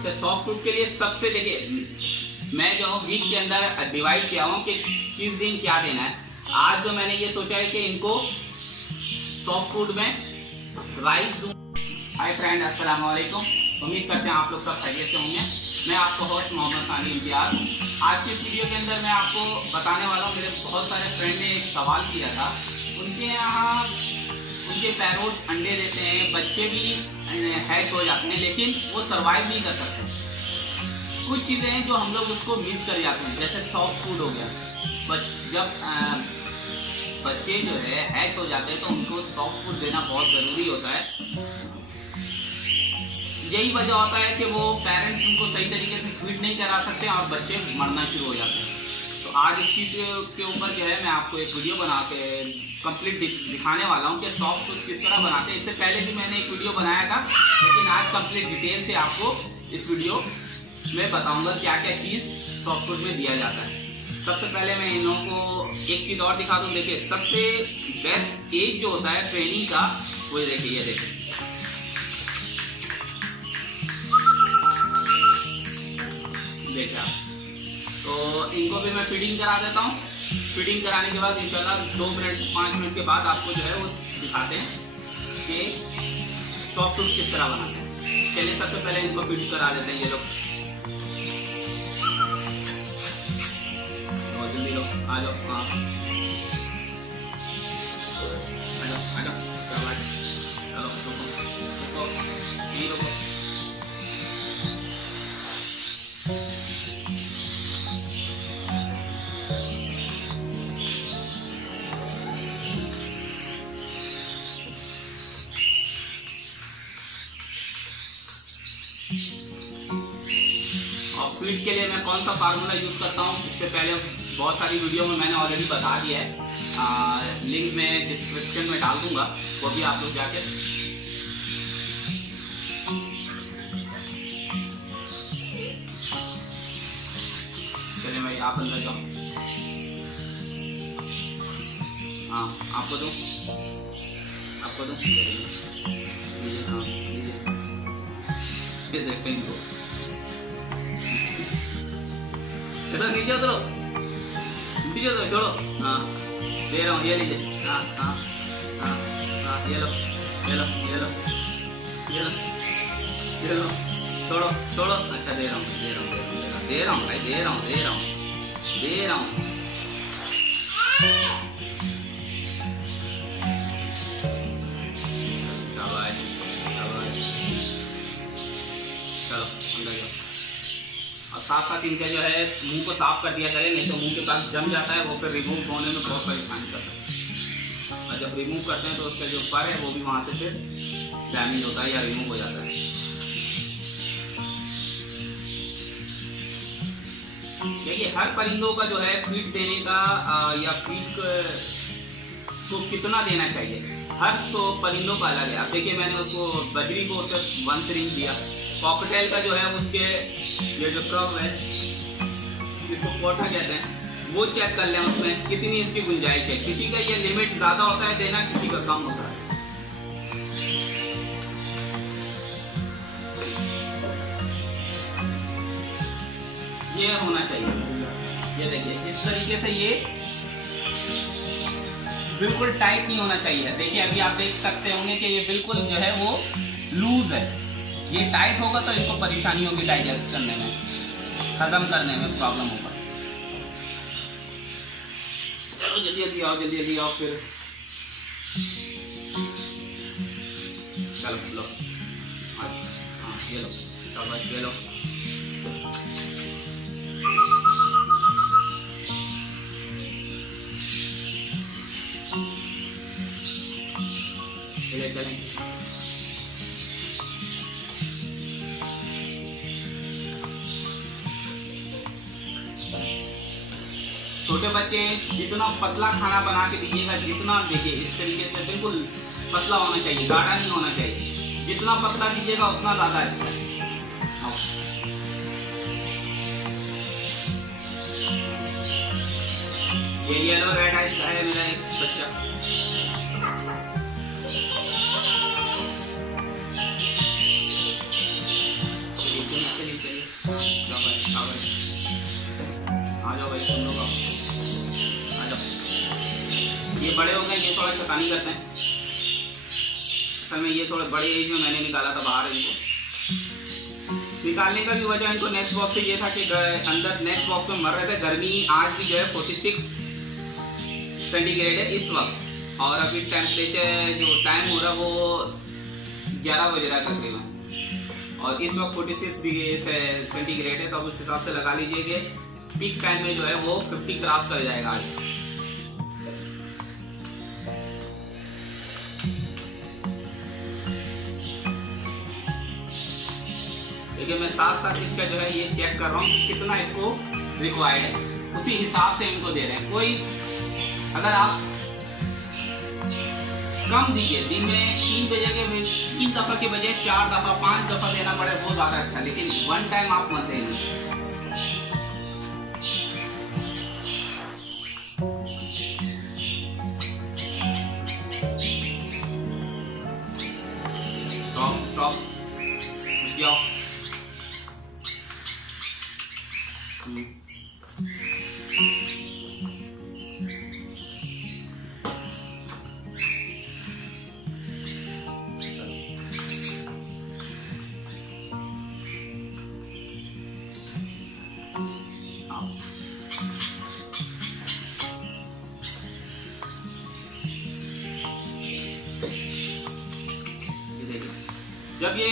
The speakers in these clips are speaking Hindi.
अच्छा, सॉफ्ट फूड के लिए सबसे, देखिए मैं जो वीक के अंदर डिवाइड किया हूँ कि किस दिन क्या देना है। आज जो मैंने ये सोचा है कि इनको सॉफ्ट फूड में राइस दूं। हाय फ्रेंड, अस्सलाम वालेकुम। उम्मीद करते हैं आप लोग सब खैरियत से होंगे। मैं आपको होस्ट मोहम्मद सानी इम्तियाज। आज की इस वीडियो के अंदर मैं आपको बताने वाला हूँ, मेरे बहुत सारे फ्रेंड ने एक सवाल किया था। उनके यहाँ उनके पैरोट्स अंडे देते हैं, बच्चे भी हैच हो जाते हैं, लेकिन वो सर्वाइव नहीं कर सकते। कुछ चीज़ें हैं जो हम लोग उसको मिस कर जाते हैं, जैसे सॉफ्ट फूड हो गया। जब बच्चे जो है हैच हो जाते हैं तो उनको सॉफ्ट फूड देना बहुत ज़रूरी होता है। यही वजह होता है कि वो पेरेंट्स उनको सही तरीके से फीड नहीं करा सकते और बच्चे मरना शुरू हो जाते हैं। तो आज इस चीज़ के ऊपर जो है मैं आपको एक वीडियो बना के कंप्लीट दिखाने वाला हूँ कि सॉफ्ट फूड किस तरह बनाते हैं। इससे पहले भी मैंने एक वीडियो बनाया था, लेकिन आज कंप्लीट डिटेल से आपको इस वीडियो में बताऊंगा क्या क्या चीज़ सॉफ्ट फूड में दिया जाता है। सबसे पहले मैं इन लोगों को एक चीज़ और दिखा दूँ। देखिए, सबसे बेस्ट एज जो होता है ट्रेनिंग का, वो देखिए, ये देखिए, तो इनको भी मैं फीडिंग करा देता हूँ। फीडिंग कराने के बाद इंशाल्लाह 2 मिनट 5 मिनट के बाद आपको जो है वो दिखाते हैं कि सॉफ्ट फूड किस तरह बनाते हैं। चलिए सबसे पहले इनको फीड करा देते हैं। ये लोग जल्दी लोग आ जाओ, हाँ आ जाओ आ जाओ, चलो रुको, यहीं रुको। फीड के लिए मैं कौन सा फार्मूला यूज करता हूँ, इससे पहले बहुत सारी वीडियो में मैंने ऑलरेडी बता दिया है। लिंक मैं डिस्क्रिप्शन में डाल दूंगा, वो भी आप लोग जाके चलिए भाई आप अंदर जाओ। हाँ आपको दो, आपको दो, हाँ ये देखते हैं इनको, नीचे उतरो, नीचे उतरो, छोड़ो। हाँ दे रहा हूँ, ये लीजिए। हाँ हाँ हाँ हाँ, ये लो ये लो ये लो ये लो ये लो, छोड़ो छोड़ो। अच्छा दे रहा हूँ दे रहा हूँ दे रहा हूँ भाई, दे रहा हूँ दे रहा हूँ दे रहा हूँ। शाबाश शाबाश, चलो अंदर जाओ। और साथ साथ इनका जो है मुंह को साफ कर दिया करें, नहीं तो मुंह के पास जम जाता है, वो फिर रिमूव होने में बहुत परेशानी करता है। और जब रिमूव करते हैं तो उसका जो फर है वो भी वहां से फिर डैमेज होता है या रिमूव हो जाता है। देखिए, हर परिंदों का जो है फीड देने का या फीड को कितना देना चाहिए, हर तो परिंदों का अलग है। अब देखिए, मैंने उसको बजरी को सिर्फ 1 सिरिंज दिया। कॉकटेल का जो है उसके ये जो क्रब है, इसको कोटा कहते हैं, वो चेक कर लें उसमें कितनी इसकी गुंजाइश है। किसी का ये लिमिट ज्यादा होता है देना, किसी का कम होता है। ये होना चाहिए, ये देखिए इस तरीके से, ये बिल्कुल टाइट नहीं होना चाहिए। देखिए अभी आप देख सकते होंगे कि ये बिल्कुल जो है वो लूज है। ये टाइट होगा तो इनको परेशानी होगी डाइजेस्ट करने में, हजम करने में प्रॉब्लम होगा। चलो जल्दी जल्दी आओ, जल्दी जल्दी आओ फिर। चलो लो, हाँ ये लो, शाबाश ये लो। चलें छोटे बच्चे जितना पतला खाना बना के दीजिएगा, जितना, देखिए इस तरीके से बिल्कुल पतला होना चाहिए, गाढ़ा नहीं होना चाहिए। जितना पतला दीजिएगा उतना ज्यादा अच्छा है। ये येलो रेड आइस है मेरा एक बच्चा। चलिए आ जाओ भाई तुम लोग, आ जाओ। ये बड़े हो गए, ये थोड़ा शैतानी करते हैं। असल में ये थोड़े बड़े एज में मैंने निकाला था बाहर। इनको निकालने का भी वजह इनको नेक्स्ट बॉक्स से ये था कि अंदर नेक्स्ट बॉक्स में मर रहे थे। गर्मी आज भी जो है 46 सेंटीग्रेड है इस वक्त, और अभी टेम्परेचर जो टाइम हो रहा है वो 11 बज रहा है तकरीबन, और इस वक्त 46 डिग्री सेंटीग्रेड है। तो अब उस हिसाब से लगा लीजिए कि पीक टाइम में जो है वो 50 क्रॉस कर जाएगा आज। देखिए मैं साथ साथ इसका जो है ये चेक कर रहा हूँ कि कितना इसको रिक्वायर्ड है, उसी हिसाब से इनको दे रहे हैं। कोई अगर आप कम दीजिए, दिन में 3 दफा के बजाय 4 दफा 5 दफा देना पड़े वो ज्यादा अच्छा, लेकिन वन टाइम आप मत देंगे। स्टॉप स्टॉप जाओ। जब ये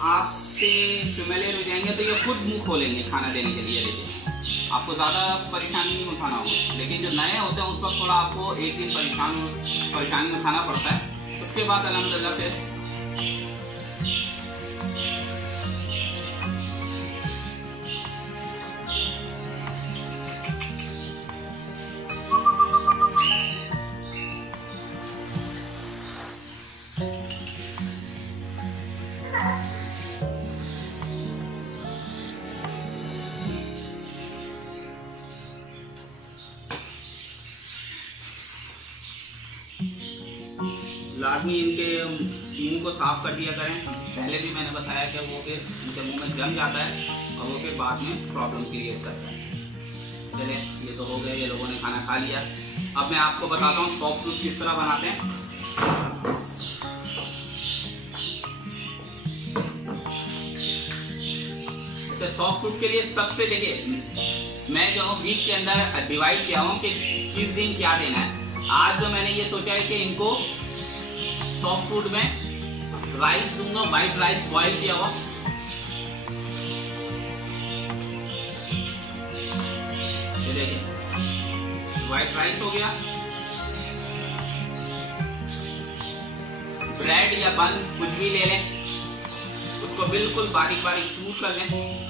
आपसे फेमिलियर हो जाएंगे तो ये खुद मुंह खोलेंगे खाना देने के लिए। देखिए आपको ज़्यादा परेशानी नहीं उठाना होगा, लेकिन जो नए होते हैं उस वक्त थोड़ा आपको एक दिन परेशानी उठाना पड़ता है। उसके बाद अल्हम्दुलिल्लाह फिर लाजमी इनके मुंह को साफ कर दिया करें। पहले भी मैंने बताया कि वो फिर इनके मुंह में जम जाता है और वो फिर बाद में प्रॉब्लम क्रिएट करता है। चले ये तो हो गया, ये लोगों ने खाना खा लिया। अब मैं आपको बताता हूँ सॉफ्ट फ्रूट किस तरह बनाते हैं। अच्छा, सॉफ्ट फ्रूट के लिए सबसे देखिए मैं जो वीक के अंदर डिवाइड किया हूँ कि किस दिन क्या देना है। आज जो मैंने ये सोचा है कि इनको सॉफ्ट फूड में राइस दूंगा, व्हाइट राइस बॉईल किया हुआ। ये देखिए व्हाइट राइस हो गया। ब्रेड या बन कुछ भी ले लें, उसको बिल्कुल बारीक बारीक चूर कर लें।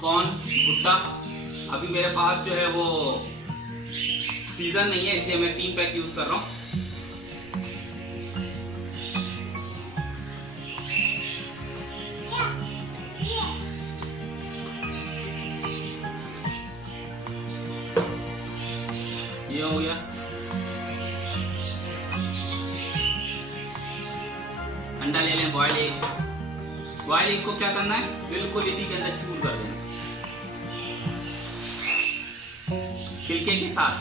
कॉर्न भुट्टा अभी मेरे पास जो है वो सीजन नहीं है, इसलिए मैं 3 पैक यूज कर रहा हूँ। ये हो गया। अंडा ले लें, बॉयल एग। बॉयल एग को क्या करना है, बिल्कुल इसी के अंदर चूर कर देना छिलके के साथ,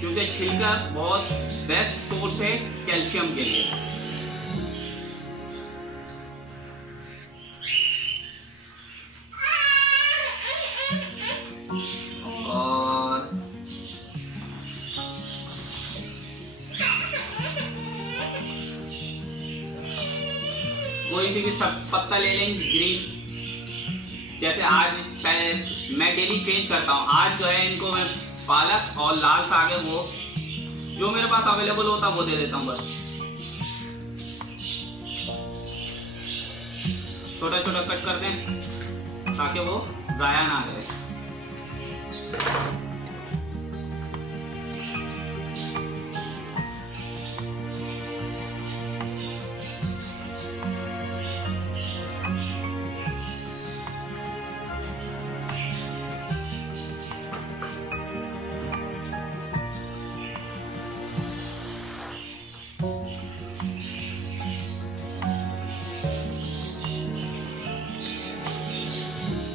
क्योंकि छिलका बहुत बेस्ट सोर्स है कैल्शियम के लिए। और कोई सी भी सब पत्ता ले लें ग्रीन, जैसे आज मैं डेली चेंज करता हूँ। आज जो है इनको मैं पालक और लाल साग है वो जो मेरे पास अवेलेबल होता है वो दे देता हूँ बस। छोटा छोटा कट कर दें ताकि वो जाया ना करे।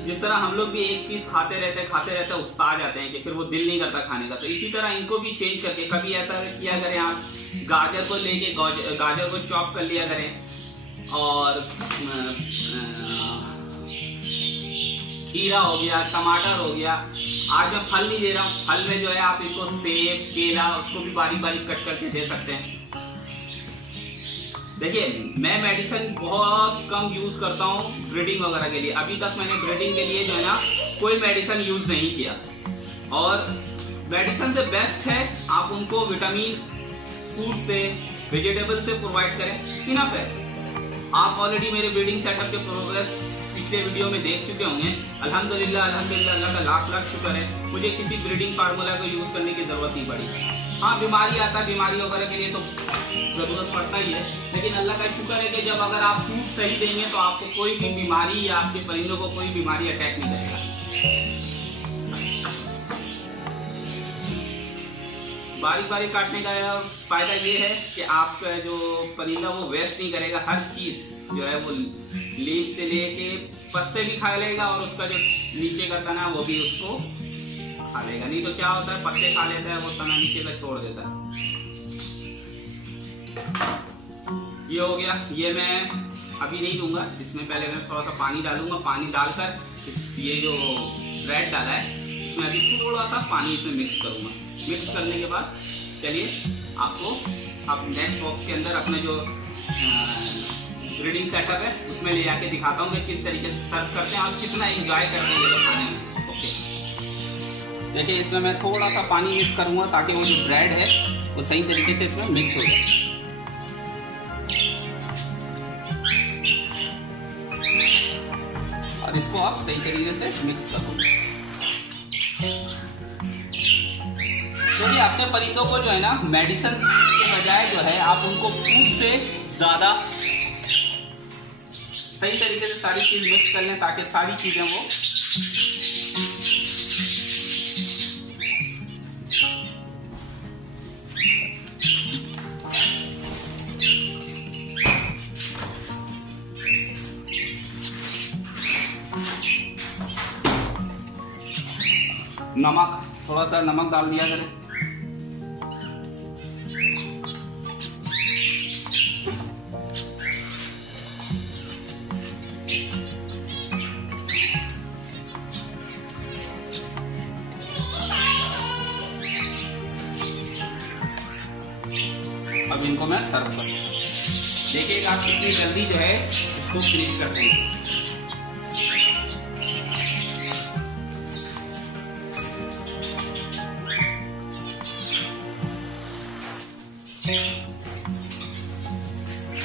जिस तरह हम लोग भी एक चीज खाते रहते उगता जाते हैं कि फिर वो दिल नहीं करता खाने का, तो इसी तरह इनको भी चेंज करके कभी ऐसा किया करें आप, गाजर को लेके गाजर को चॉप कर लिया करें, और खीरा हो गया, टमाटर हो गया। आज मैं फल नहीं दे रहा हूँ, फल में जो है आप इसको सेब, केला, उसको भी बारीक बारीक कट करके दे सकते हैं। देखिए, मैं मेडिसिन बहुत कम यूज करता हूँ ब्रीडिंग वगैरह के लिए। अभी तक मैंने ब्रीडिंग के लिए जो है ना कोई मेडिसिन यूज नहीं किया, और मेडिसिन से बेस्ट है आप उनको विटामिन फूड से, वेजिटेबल से प्रोवाइड करें, इनफ है। आप ऑलरेडी मेरे ब्रीडिंग सेटअप के प्रोग्रेस पिछले वीडियो में देख चुके होंगे। अल्हम्दुलिल्लाह अल्लाह का लाख लाख शुक्र है, मुझे किसी ब्रीडिंग फार्मूला को यूज करने की जरूरत नहीं पड़ी। हाँ, बीमारी आता है, बीमारी वगैरह के लिए तो जरूरत पड़ता ही है, लेकिन अल्लाह का शुक्र है कि जब अगर आप फूड सही देंगे तो आपको कोई भी बीमारी या आपके परिंदों को कोई बीमारी अटैक नहीं करेगा। बारीक बारीक काटने का फायदा ये है कि आपका जो परिंदा वो वेस्ट नहीं करेगा, हर चीज जो है वो लीफ से लेके पत्ते भी खा लेगा, और उसका जो नीचे का तना वो भी उसको खा लेगा। नहीं तो क्या होता है, पत्ते खा लेता है, वो तना नीचे का छोड़ देता है। ये हो गया, ये मैं अभी नहीं दूंगा, इसमें पहले मैं थोड़ा सा पानी डालूंगा। पानी डालकर ये जो ब्रेड डाला है इसमें अभी थोड़ा सा पानी इसमें मिक्स करूंगा। मिक्स करने के बाद चलिए आपको अब नेक्स्ट बॉक्स के अंदर अपने जो ब्रीडिंग सेटअप है उसमें ले जाके दिखाता हूँ कि किस तरीके से सर्व करते हैं और कितना एंजॉय करते हैं ये लोग खाने में। ओके, देखिए इसमें मैं थोड़ा सा पानी मिक्स करूंगा ताकि वो जो ब्रेड है वो सही तरीके से इसमें मिक्स हो जाए। और इसको आप सही तरीके से मिक्स कर दो। तो ये अपने परिंदों को जो है ना मेडिसिन के बजाय जो है आप उनको फूड से ज्यादा सही तरीके से सारी चीज मिक्स कर लें ताकि सारी चीजें वो नमक, थोड़ा सा नमक डाल दिया करें। अब इनको मैं सर्व करूँ। देखिए आप कितनी जल्दी जो है इसको फिनिश करते हैं।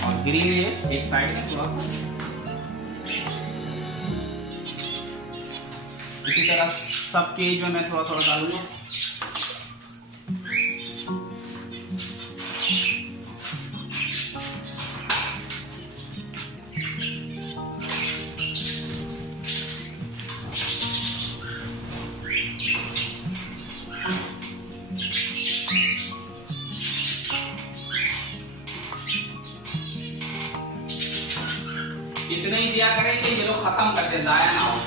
और ग्रीन ये एक साइड में थोड़ा सा इसी तरह सब केज में मैं थोड़ा थोड़ा डालूंगा। इतने ही दिया करें कि ये लोग खत्म कर दे, जाया ना हो।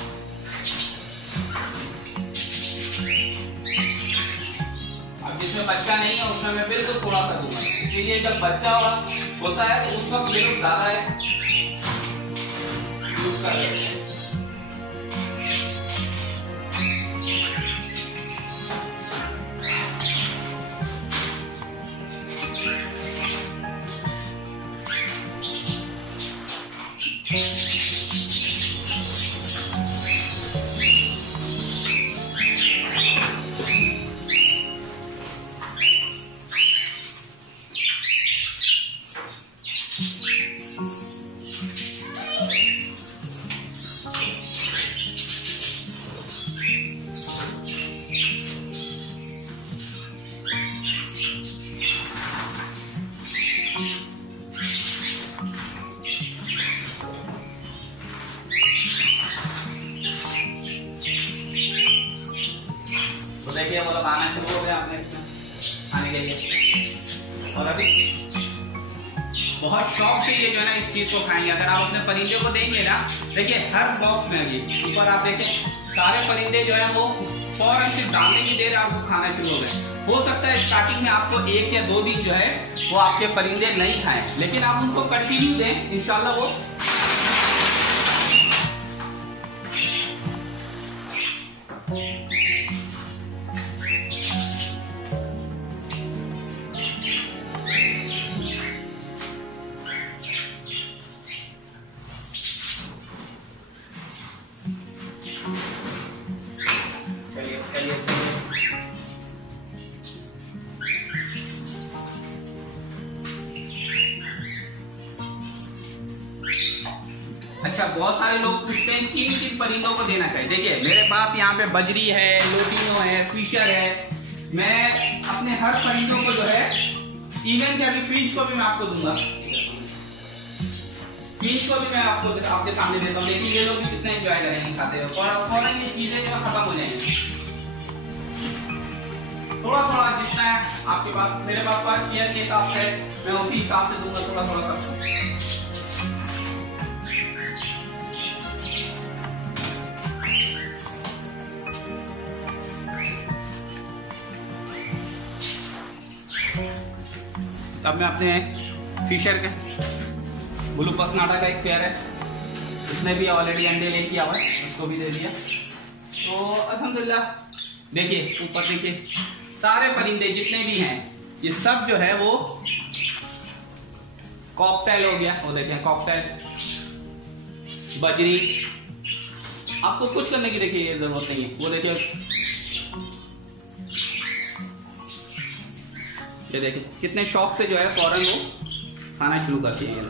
अब जिसमें बच्चा नहीं है उसमें मैं बिल्कुल थोड़ा सा दूंगा, इसीलिए जब बच्चा होता है तो उस वक्त ये लोग ज्यादा है यूज कर रहे हैं। देखिए वो लोग आना शुरू हो गए अपने इसमें आने के लिए। और अभी बहुत शौक से ये जो है ना इस चीज को खाएंगे। अगर आप अपने परिंदे को देंगे ना, देखिए हर बॉक्स में अभी ऊपर आप देखें सारे परिंदे जो है वो फौरन से डालने की देर आपको खाना शुरू हो गए। हो सकता है स्टार्टिंग में आपको 1 या 2 दिन जो है वो आपके परिंदे नहीं खाएं, लेकिन आप उनको कंटिन्यू दें, इंशाल्लाह वो अच्छा, बहुत सारे लोग पूछते हैं किन किन परिंदों को देना चाहिए। देखिए मेरे पास यहाँ पे बजरी है, लोटिनो है, फिशर है। मैं अपने हर परिंदों को जो है, इवन के अभी फिंच को भी मैं आपको दूंगा, फिंच को भी मैं आपको आपके सामने देता हूँ। लेकिन ये लोग भी कितना एंजॉय करेंगे खाते हुए, फौरन ये चीजें जो खत्म हो जाएंगी। थोड़ा थोड़ा जितना है आपके पास, मेरे पास पर केयर के हिसाब से मैं उसी हिसाब से दूंगा, थोड़ा थोड़ा सा। अब मैं अपने फिशर के ब्लू पसनाटा का एक पेयर है, उसने भी ऑलरेडी अंडे ले किया हुआ है, उसको भी दे दिया। तो अल्हम्दुलिल्लाह देखिए ऊपर देखिए सारे परिंदे जितने भी हैं ये सब जो है वो कॉकटेल हो गया। वो देखिए कॉकटेल, बजरी, आपको कुछ करने की देखिए जरूरत नहीं है। वो देखिए ये देखिए कितने शौक से जो है फौरन वो खाना शुरू करती है।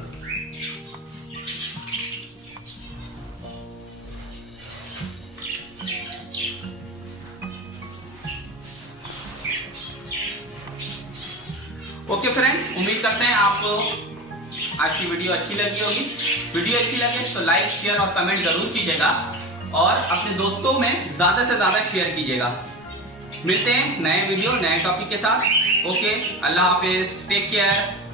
ओके फ्रेंड्स, उम्मीद करते हैं आपको आज की वीडियो अच्छी लगी होगी। वीडियो अच्छी लगे तो लाइक, शेयर और कमेंट जरूर कीजिएगा और अपने दोस्तों में ज्यादा से ज्यादा शेयर कीजिएगा। मिलते हैं नए वीडियो नए टॉपिक के साथ। ओके, अल्लाह हाफिज, टेक केयर।